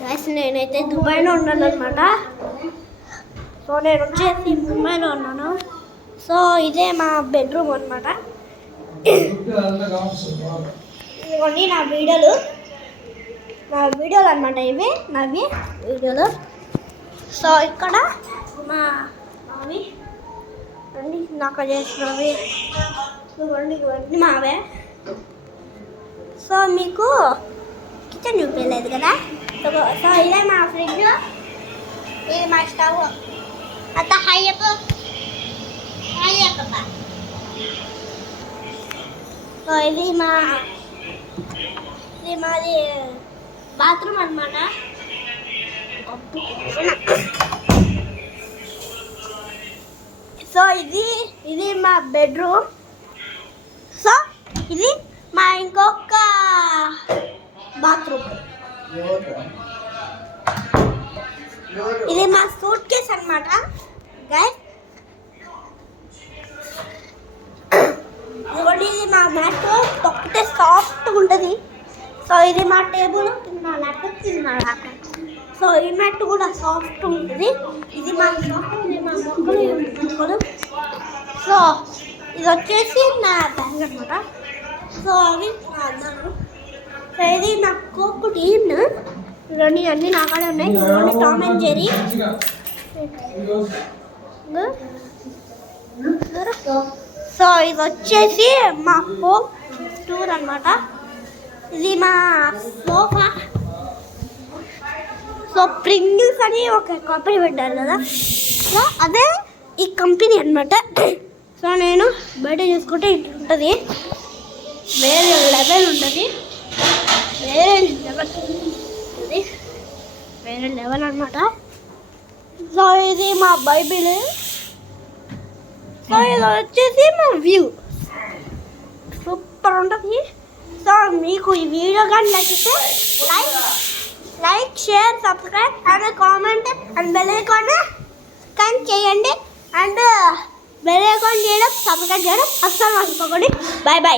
Guys నేనైతే దుబాయ్లో ఉన్నాను అనమాట. సో నేను వచ్చేసి ముంబైలో ఉన్నాను. సో ఇదే మా బెడ్రూమ్ అనమాట. ఇదిగోండి నా వీడియోలు అనమాట. ఇవి నావి వీడియోలు. సో ఇక్కడ మా అవి రండి నాకు చేసినవి ఇవన్నీ మావే. సో మీకు కిచెన్ చూపించలేదు కదా. సో ఇదే మా ఫ్రిడ్జ్, ఇది మా స్టవ్. అంత హై చెప్పు. సో ఇది మాది బాత్రూమ్ అనమాట. సో ఇది మా బెడ్రూమ్. సో ఇది మా ఇంకొక బాత్రూమ్. ఇది మా సూట్ కేస్ అనమాట గైస్. ఇది మా మ్యాట్ ఒక్కటే సాఫ్ట్గా ఉంటుంది. సో ఇది మా టేబుల్ కింద ల్యాప్టాప్ కింద ల్యాప్టాప్. సో ఈ మ్యాట్ కూడా సాఫ్ట్ ఉంటుంది. ఇది మా మొక్కలు. సో ఇది వచ్చేసి నా బ్యాగ్ అనమాట. సో అవి నా అన్నాను. సో ఇది నా కోక్ టీన్. ఇవన్నీ అన్నీ నాకాడే ఉన్నాయి. ఇవన్నీ టామ్ అండ్ జెర్రీ. సో ఇది వచ్చేసి మా కోక్ టూర్ అనమాట. ఇది మా సోఫా. సో ప్రింగిల్స్ అని ఒక కంపెనీ పెట్టారు కదా. సో అదే ఈ కంపెనీ అనమాట. సో నేను బయట చూసుకుంటే ఇట్లా ఉంటుంది. వేరే లెవెల్ ఉంటుంది. వేరే లెవెల్ అనమాట. సో ఇది మా బైబిల్. సో ఇది వచ్చేసి మా వ్యూ. సూపర్ ఉంటుంది. సో మీకు ఈ వీడియో కానీ నచ్చితే like share subscribe and comment and bell icon కానీ చేయండి. అండ్ బెల్ ఐకాన్ చేయడం సబ్స్క్రైబ్ చేయడం అస్సలు మర్చిపోకండి. Bye bye.